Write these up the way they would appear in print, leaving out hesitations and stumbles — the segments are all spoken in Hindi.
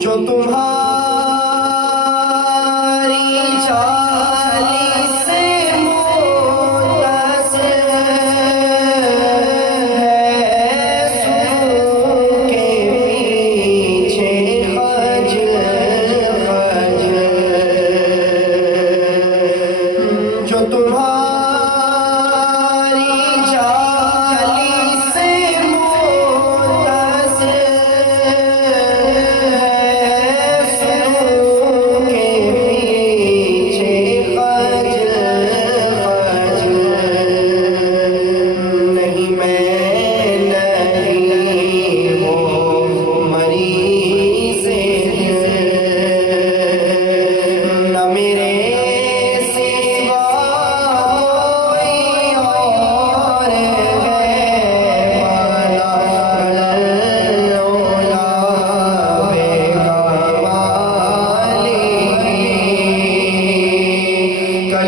जो तुम्हारी चाली से मुत्तसिल है, सुकून के पीछे खजल खजल। जो तुम्हारी चाली से मुत्तसिल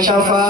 शफा